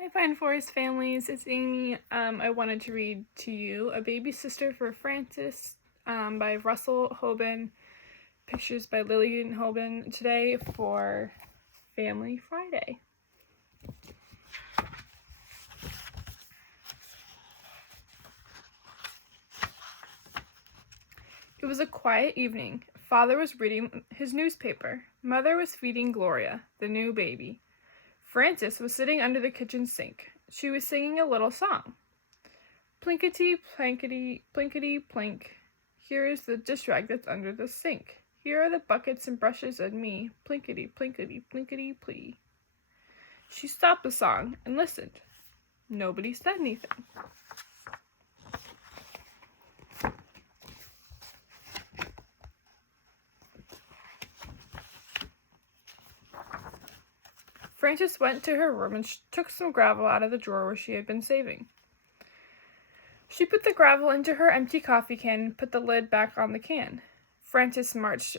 Hi, Fine Forest families. It's Amy. I wanted to read to you A Baby Sister for Francis by Russell Hoban. Pictures by Lillian Hoban today for Family Friday. It was a quiet evening. Father was reading his newspaper. Mother was feeding Gloria, the new baby. Frances was sitting under the kitchen sink. She was singing a little song. Plinkety, plankety, plinkety, plink. Here is the dish rag that's under the sink. Here are the buckets and brushes and me. Plinkety, plinkety, plinkety, plee. She stopped the song and listened. Nobody said anything. Frances went to her room and took some gravel out of the drawer where she had been saving. She put the gravel into her empty coffee can and put the lid back on the can. Frances marched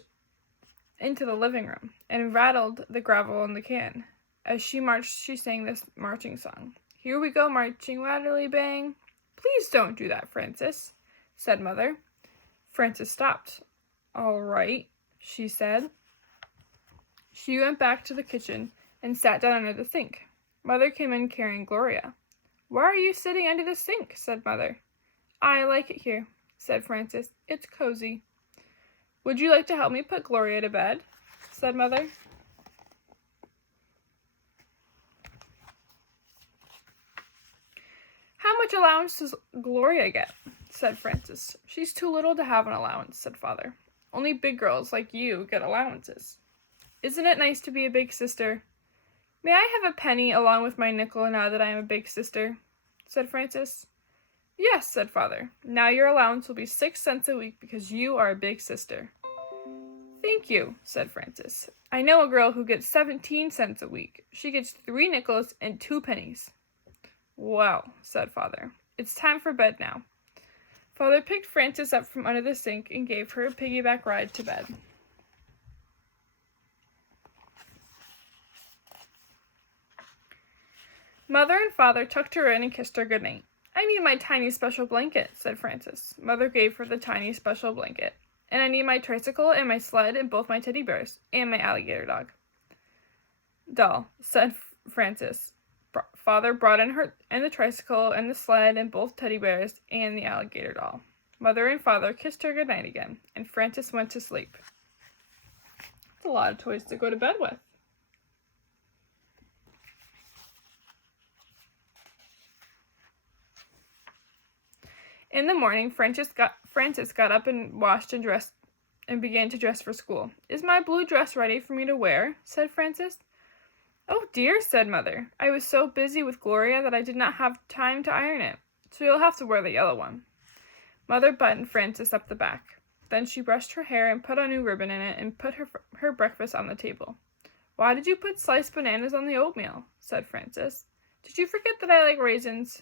into the living room and rattled the gravel in the can. As she marched, she sang this marching song. Here we go marching, rattley bang. Please don't do that, Frances, said Mother. Frances stopped. All right, she said. She went back to the kitchen and sat down under the sink. Mother came in carrying Gloria. Why are you sitting under the sink? Said Mother. I like it here, said Frances. It's cozy. Would you like to help me put Gloria to bed? Said Mother. How much allowance does Gloria get? Said Frances. She's too little to have an allowance, said Father. Only big girls like you get allowances. Isn't it nice to be a big sister? May I have a penny along with my nickel now that I am a big sister? Said Frances. Yes, said Father. Now your allowance will be 6 cents a week because you are a big sister. Thank you, said Frances. I know a girl who gets 17 cents a week. She gets 3 nickels and 2 pennies. Well, said Father, it's time for bed now. Father picked Frances up from under the sink and gave her a piggyback ride to bed. Mother and Father tucked her in and kissed her goodnight. I need my tiny special blanket, said Frances. Mother gave her the tiny special blanket. And I need my tricycle and my sled and both my teddy bears and my alligator dog. Doll, said Frances. Father brought in her and the tricycle and the sled and both teddy bears and the alligator doll. Mother and Father kissed her goodnight again, and Frances went to sleep. That's a lot of toys to go to bed with. In the morning, Frances got up and washed and dressed and began to dress for school. Is my blue dress ready for me to wear? Said Frances. Oh dear, said Mother. I was so busy with Gloria that I did not have time to iron it, so you'll have to wear the yellow one. Mother buttoned Frances up the back. Then she brushed her hair and put a new ribbon in it and put her breakfast on the table. Why did you put sliced bananas on the oatmeal? Said Frances. Did you forget that I like raisins?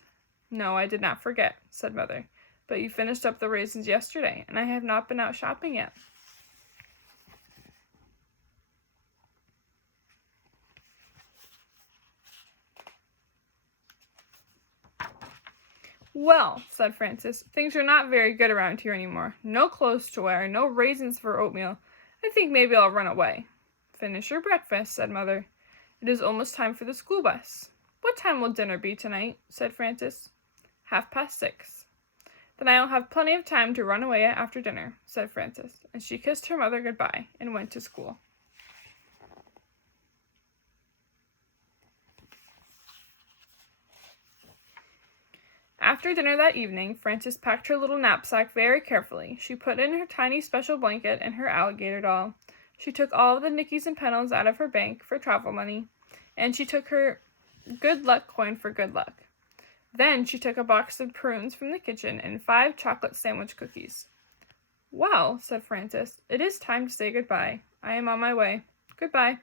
No, I did not forget, said Mother. But you finished up the raisins yesterday, and I have not been out shopping yet. Well, said Frances, things are not very good around here anymore. No clothes to wear, no raisins for oatmeal. I think maybe I'll run away. Finish your breakfast, said Mother. It is almost time for the school bus. What time will dinner be tonight? Said Frances. 6:30. Then I'll have plenty of time to run away after dinner, said Frances, and she kissed her mother goodbye and went to school. After dinner that evening, Frances packed her little knapsack very carefully. She put in her tiny special blanket and her alligator doll. She took all of the nickies and pennies out of her bank for travel money, and she took her good luck coin for good luck. Then she took a box of prunes from the kitchen and 5 chocolate sandwich cookies. Well, said Frances, it is time to say goodbye. I am on my way. Goodbye.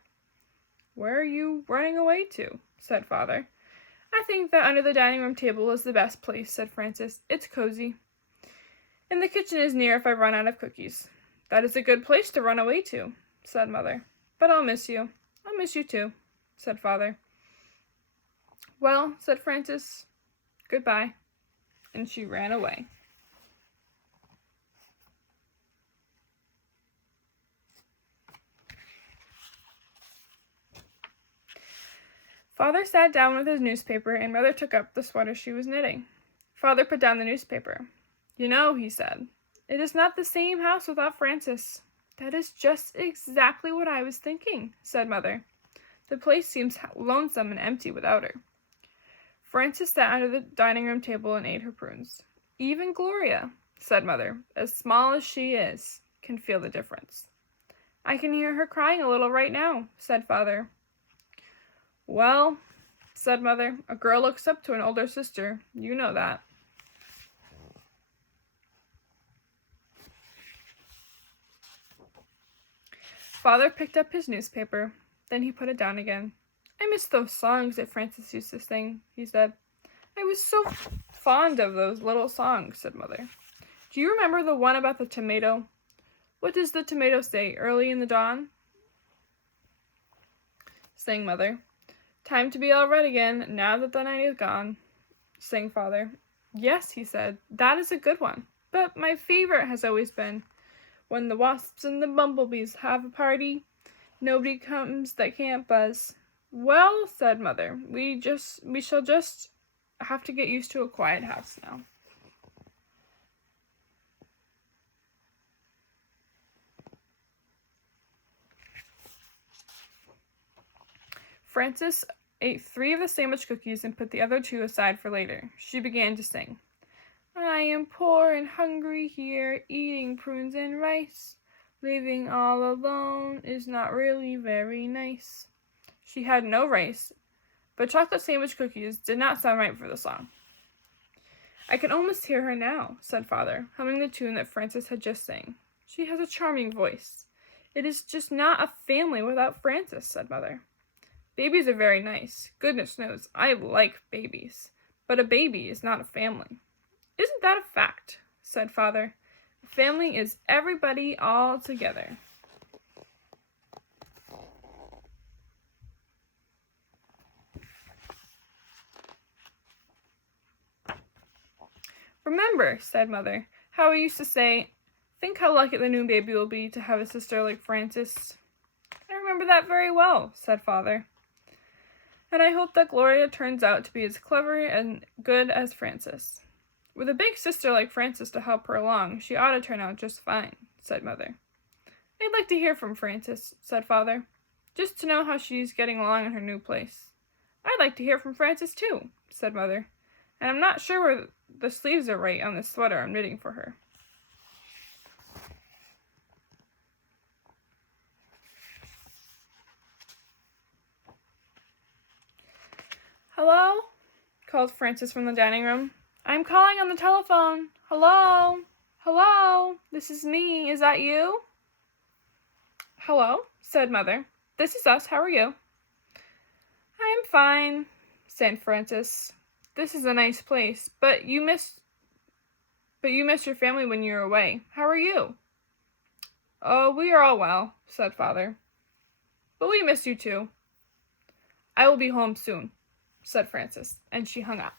Where are you running away to? Said Father. I think that under the dining room table is the best place, said Frances. It's cozy. And the kitchen is near if I run out of cookies. That is a good place to run away to, said Mother. But I'll miss you. I'll miss you too, said Father. Well, said Frances, goodbye, and she ran away. Father sat down with his newspaper, and Mother took up the sweater she was knitting. Father put down the newspaper. You know, he said, it is not the same house without Frances. That is just exactly what I was thinking, said Mother. The place seems lonesome and empty without her. Frances sat under the dining room table and ate her prunes. Even Gloria, said Mother, as small as she is, can feel the difference. I can hear her crying a little right now, said Father. Well, said Mother, a girl looks up to an older sister. You know that. Father picked up his newspaper. Then he put it down again. I miss those songs that Frances used to sing, he said. I was so fond of those little songs, said Mother. Do you remember the one about the tomato? What does the tomato say, early in the dawn? Sang Mother. Time to be all right again, now that the night is gone, sang Father. Yes, he said, that is a good one. But my favorite has always been, when the wasps and the bumblebees have a party, nobody comes that can't buzz. Well, said Mother, we shall just have to get used to a quiet house now. Frances ate 3 of the sandwich cookies and put the other 2 aside for later. She began to sing. I am poor and hungry here, eating prunes and rice. Living all alone is not really very nice. She had no rice, but chocolate sandwich cookies did not sound right for the song. I can almost hear her now, said Father, humming the tune that Frances had just sang. She has a charming voice. It is just not a family without Frances, said Mother. Babies are very nice. Goodness knows, I like babies. But a baby is not a family. Isn't that a fact? Said Father. A family is everybody all together. Remember, said Mother, how we used to say, think how lucky the new baby will be to have a sister like Frances. I remember that very well, said Father. And I hope that Gloria turns out to be as clever and good as Frances. With a big sister like Frances to help her along, she ought to turn out just fine, said Mother. I'd like to hear from Frances, said Father, just to know how she's getting along in her new place. I'd like to hear from Frances too, said Mother, and I'm not sure where the sleeves are right on the sweater I'm knitting for her. Hello? Called Frances from the dining room. I'm calling on the telephone. Hello? Hello? This is me. Is that you? Hello? Said Mother. This is us. How are you? I'm fine, said Frances. This is a nice place, but you miss your family when you were away. How are you? Oh, we are all well, said Father. But we miss you too. I will be home soon, said Frances, and she hung up.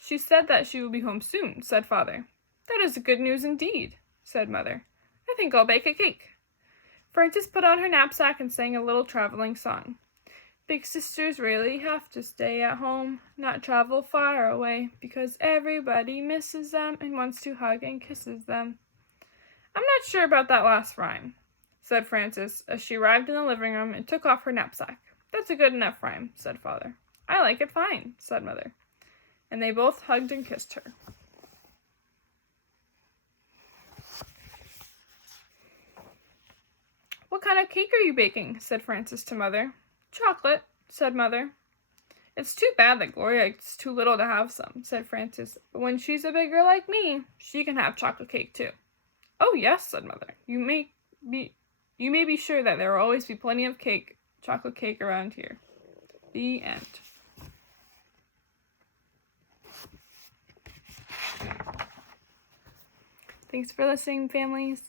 She said that she will be home soon, said Father. That is good news indeed, said Mother. I think I'll bake a cake. Frances put on her knapsack and sang a little traveling song. Big sisters really have to stay at home, not travel far away, because everybody misses them and wants to hug and kisses them. I'm not sure about that last rhyme, said Frances, as she arrived in the living room and took off her knapsack. That's a good enough rhyme, said Father. I like it fine, said Mother. And they both hugged and kissed her. What kind of cake are you baking? Said Frances to Mother. Chocolate, said Mother. It's too bad that Gloria is too little to have some, said Frances. But when she's a big girl like me, she can have chocolate cake too. Oh yes, said Mother. You may be sure that there will always be plenty of chocolate cake around here. The end. Thanks for listening, families.